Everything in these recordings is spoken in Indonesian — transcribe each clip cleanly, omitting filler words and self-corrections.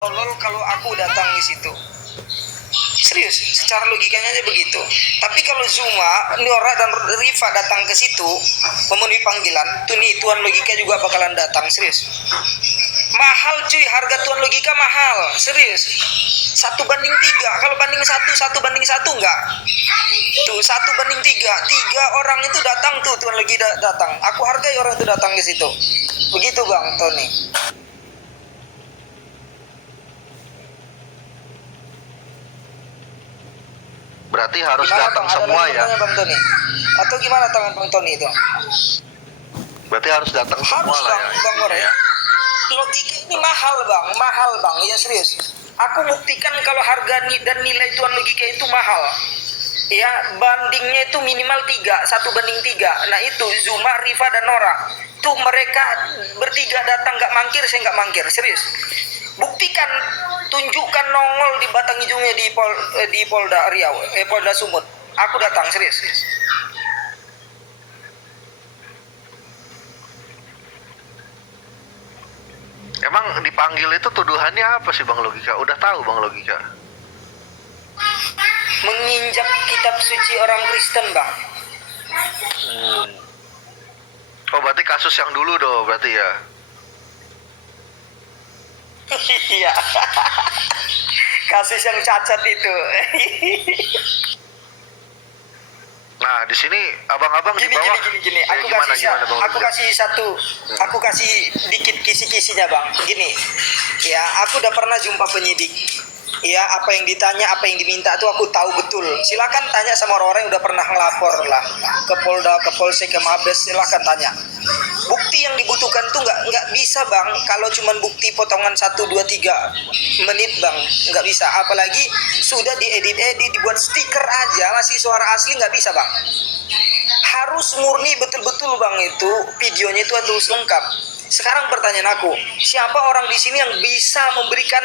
tolol kalau aku datang di situ. Serius, secara logikanya aja begitu. Tapi kalau Zuma, Nora dan Riva datang ke situ memenuhi panggilan, tuh nih Tuan Logika juga bakalan datang. Serius. Mahal cuy, harga Tuan Logika mahal. Serius. 1:3. Kalau banding satu banding satu enggak. Tuh 1:3. 3 orang itu datang tuh Tuan Logika datang. Aku hargai orang itu datang ke situ. Begitu Bang Tony. Berarti harus Gimana, datang Bang? semua ya. Bang Tony? Atau gimana tangan Bang Tony itu? Berarti harus datang semua lah ya. Bang More. Ya. Logika ini mahal bang, ya serius. Aku buktikan kalau harga dan nilai Tuan Logika itu mahal. Ya, bandingnya itu minimal 1:3. Nah itu Zuma, Riva dan Nora. Tuh mereka bertiga datang nggak mangkir, saya nggak mangkir, serius. Buktikan, tunjukkan nongol di batang hijaunya di Polda Riau, Polda Sumut. Aku datang, serius. Emang dipanggil itu tuduhannya apa sih Bang Logika? Udah tahu Bang Logika? Menginjak kitab suci orang Kristen bang. Oh berarti kasus yang dulu dong berarti ya? Iya. Kasus yang cacat itu. Nah di sini abang-abang di bawah. Gini. Aku kasih dikit kisi-kisinya bang. Gini, ya aku udah pernah jumpa penyidik. Ya apa yang ditanya, apa yang diminta tuh aku tahu betul. Silakan tanya sama orang-orang yang udah pernah ngelapor lah ke Polda, ke Polsek, ke Mabes. Silakan tanya. Bukti yang dibutuhkan tuh nggak bisa bang. Kalau cuman bukti potongan 1, 2, 3 menit bang, nggak bisa. Apalagi sudah diedit, dibuat stiker aja masih suara asli nggak bisa bang. Harus murni betul-betul bang itu videonya itu harus lengkap. Sekarang pertanyaan aku, siapa orang di sini yang bisa memberikan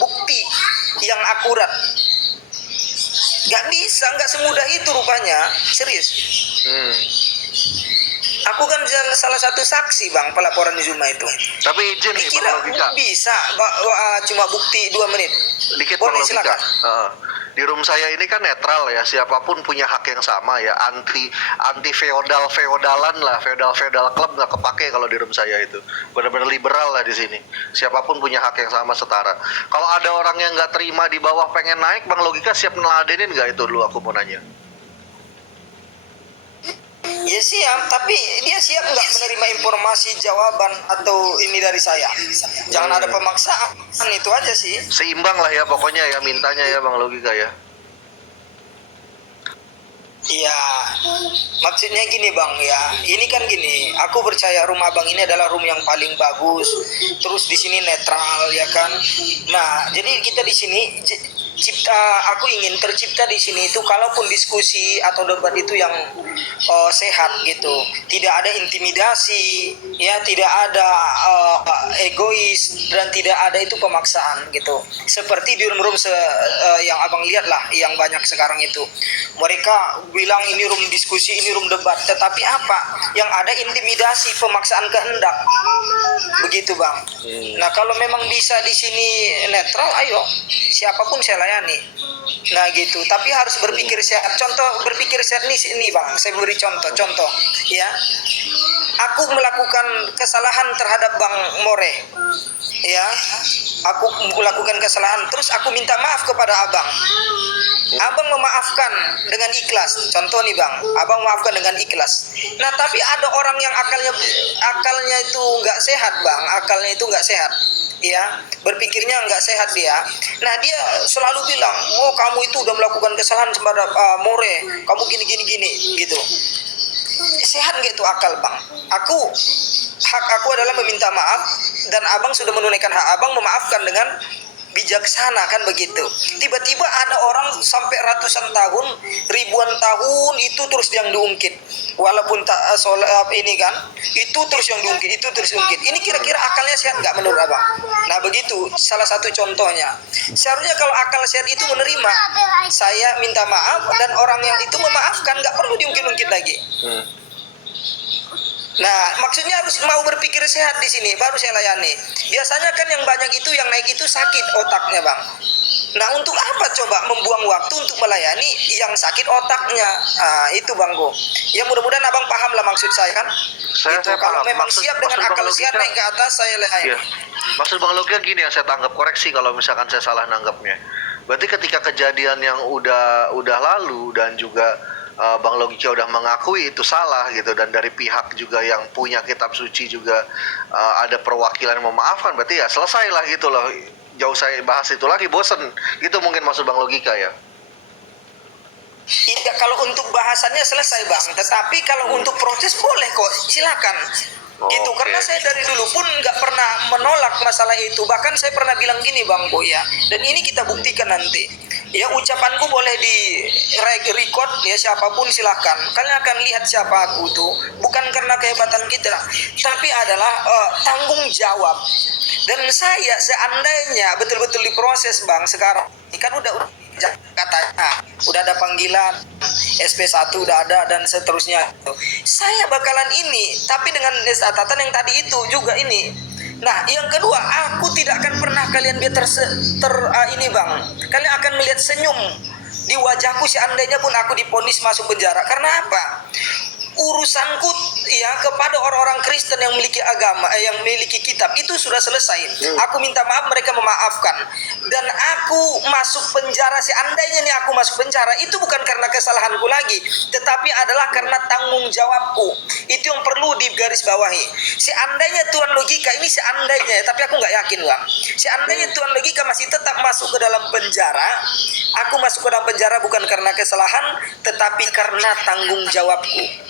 bukti yang akurat? Gak bisa, gak semudah itu rupanya, serius. Aku kan salah satu saksi bang pelaporan di Zuma itu. Tapi izin nih Bang Logika. Bisa, cuma bukti 2 menit. Dikit Boleh, Bang Logika. Di room saya ini kan netral ya, siapapun punya hak yang sama ya, anti feodalan lah, feodal klub nggak kepake kalau di room saya itu, benar-benar liberal lah di sini, siapapun punya hak yang sama setara. Kalau ada orang yang nggak terima di bawah pengen naik, Bang Logika siap ngeladenin nggak itu dulu aku mau nanya? Ya siap, tapi dia siap nggak menerima informasi jawaban atau ini dari saya? Jangan ada pemaksaan, itu aja sih. Seimbang lah ya pokoknya ya mintanya ya Bang Logika ya. Iya, maksudnya gini bang ya, ini kan gini, aku percaya room abang ini adalah room yang paling bagus, terus di sini netral ya kan. Nah, jadi kita di sini aku ingin tercipta di sini itu kalaupun diskusi atau debat itu yang sehat gitu, tidak ada intimidasi, ya tidak ada egois dan tidak ada itu pemaksaan gitu. Seperti di room yang abang lihat lah, yang banyak sekarang itu, mereka bilang ini room diskusi, ini room debat, tetapi apa? Yang ada intimidasi, pemaksaan kehendak. Begitu, Bang. Nah, kalau memang bisa di sini netral, ayo. Siapapun saya layani. Nah, gitu. Tapi harus berpikir sehat. Contoh berpikir sehat ini, Bang. Saya beri contoh, ya. Aku melakukan kesalahan terhadap Bang More. Ya. Aku melakukan kesalahan, terus aku minta maaf kepada Abang. Abang memaafkan dengan ikhlas. Contoh nih bang, abang memaafkan dengan ikhlas. Nah tapi ada orang yang akalnya itu nggak sehat bang, akalnya itu nggak sehat, ya berpikirnya nggak sehat dia. Nah dia selalu bilang, oh kamu itu udah melakukan kesalahan kepada More, kamu gini gitu. Sehat nggak itu akal bang? Hak aku adalah meminta maaf dan abang sudah menunaikan hak abang, memaafkan dengan bijaksana kan begitu. Tiba-tiba ada orang sampai ratusan tahun, ribuan tahun itu terus yang diungkit. Walaupun ini kan, itu terus yang diungkit, itu terus diungkit. Ini kira-kira akalnya sehat nggak menurut abang? Nah begitu, salah satu contohnya. Seharusnya kalau akal sehat itu menerima, saya minta maaf dan orang yang itu memaafkan, nggak perlu diungkit-ungkit lagi. Nah, maksudnya harus mau berpikir sehat di sini, baru saya layani. Biasanya kan yang banyak itu, yang naik itu sakit otaknya, Bang. Nah, untuk apa coba membuang waktu untuk melayani yang sakit otaknya? Ah, itu Bang Go. Ya mudah-mudahan Abang paham lah maksud saya kan. Saya Kalau paham. memang siap dengan maksud Bang akal sehat Logika, naik ke atas, saya layani. iya. Maksud Bang Logika gini yang saya tanggap, koreksi kalau misalkan saya salah nanggapnya. Berarti ketika kejadian yang udah lalu dan juga Bang Logika udah mengakui itu salah gitu, dan dari pihak juga yang punya kitab suci juga ada perwakilan yang memaafkan, berarti ya selesai lah gitu loh. Jauh saya bahas itu lagi, bosen gitu mungkin maksud Bang Logika ya. Iya, kalau untuk bahasannya selesai Bang, tetapi kalau untuk proses boleh kok, silakan. Gitu, Oke. karena saya dari dulu pun nggak pernah menolak masalah itu. Bahkan saya pernah bilang gini Bang Boya, dan ini kita buktikan nanti. Ya, ucapanku boleh di record ya, siapapun silakan. Kalian akan lihat siapa aku tuh, bukan karena kehebatan kita, tapi adalah tanggung jawab. Dan saya seandainya betul-betul diproses Bang sekarang, ini kan udah katanya udah ada panggilan SP1 udah ada dan seterusnya, saya bakalan ini, tapi dengan catatan yang tadi itu juga ini. Nah, yang kedua, aku tidak akan pernah kalian biar ini Bang, kalian akan melihat senyum di wajahku seandainya pun aku diponis masuk penjara. Karena apa? Urusanku ya kepada orang-orang Kristen yang memiliki agama, yang memiliki kitab itu sudah selesai. Aku minta maaf, mereka memaafkan, dan aku masuk penjara seandainya nih aku masuk penjara itu bukan karena kesalahanku lagi, tetapi adalah karena tanggung jawabku. Itu yang perlu digarisbawahi. Seandainya Tuhan Logika ini seandainya, tapi aku nggak yakin Bang. Seandainya Tuhan Logika masih tetap masuk ke dalam penjara, aku masuk ke dalam penjara bukan karena kesalahan, tetapi karena tanggung jawabku.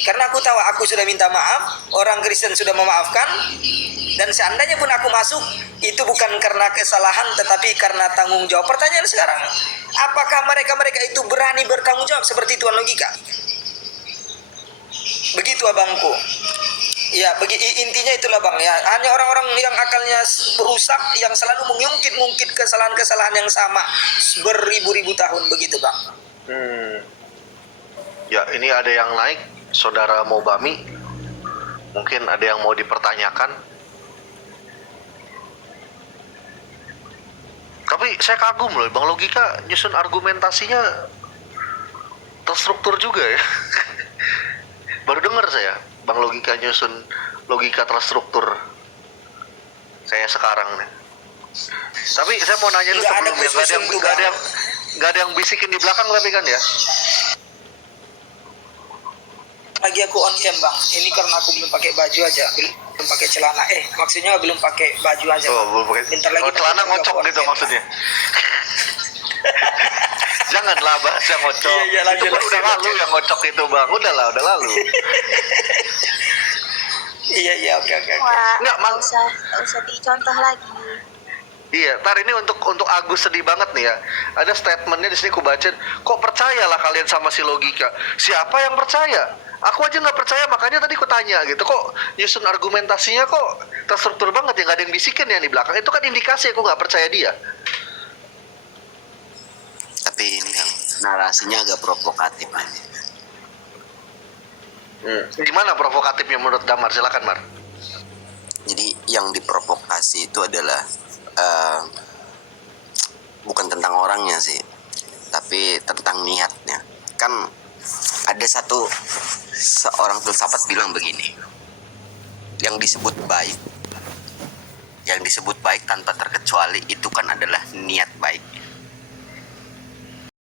Karena aku tahu aku sudah minta maaf, orang Kristen sudah memaafkan, dan seandainya pun aku masuk, itu bukan karena kesalahan, tetapi karena tanggung jawab. Pertanyaan sekarang, apakah mereka-mereka itu berani bertanggung jawab seperti Tuhan Logika? Begitu abangku. Ya, intinya itulah Bang ya. Hanya orang-orang yang akalnya rusak, yang selalu mengungkit-ungkit kesalahan-kesalahan yang sama beribu-ribu tahun, begitu Bang. Ya, ini ada yang naik, Saudara Mobami. Mungkin ada yang mau dipertanyakan. Tapi saya kagum loh, Bang Logika nyusun argumentasinya terstruktur juga ya. Baru dengar saya, Bang Logika nyusun logika terstruktur kayak sekarang nih. Tapi saya mau nanya dulu sebelumnya, nggak ada yang bisikin di belakang tapi kan ya. Lagi aku on cam Bang, ini karena aku belum pakai baju aja, belum pakai celana. Maksudnya belum pakai baju aja. Belum pakai. Bentar lagi Celana ngocok gitu maksudnya. Janganlah bahasa ngocok. Iya, itu kan udah lalu yang ngocok itu Bang, udah lalu. Iya, oke. Wah, Nggak, nggak usah dicontoh lagi. Iya, ntar ini untuk Agus sedih banget nih ya. Ada statementnya di sini ku baca. Kok percayalah kalian sama si Logika? Siapa yang percaya? Aku aja nggak percaya, makanya tadi ku tanya gitu. Kok nyusun argumentasinya kok terstruktur banget ya, nggak ada yang bisikin ya di belakang. Itu kan indikasi aku nggak percaya dia. Tapi ini yang narasinya agak provokatif aja. Gimana provokatifnya menurut Damar? Silakan Mar. Jadi yang diprovokasi itu adalah bukan tentang orangnya sih, tapi tentang niatnya. Kan ada seorang filsafat bilang begini, yang disebut baik tanpa terkecuali itu kan adalah niat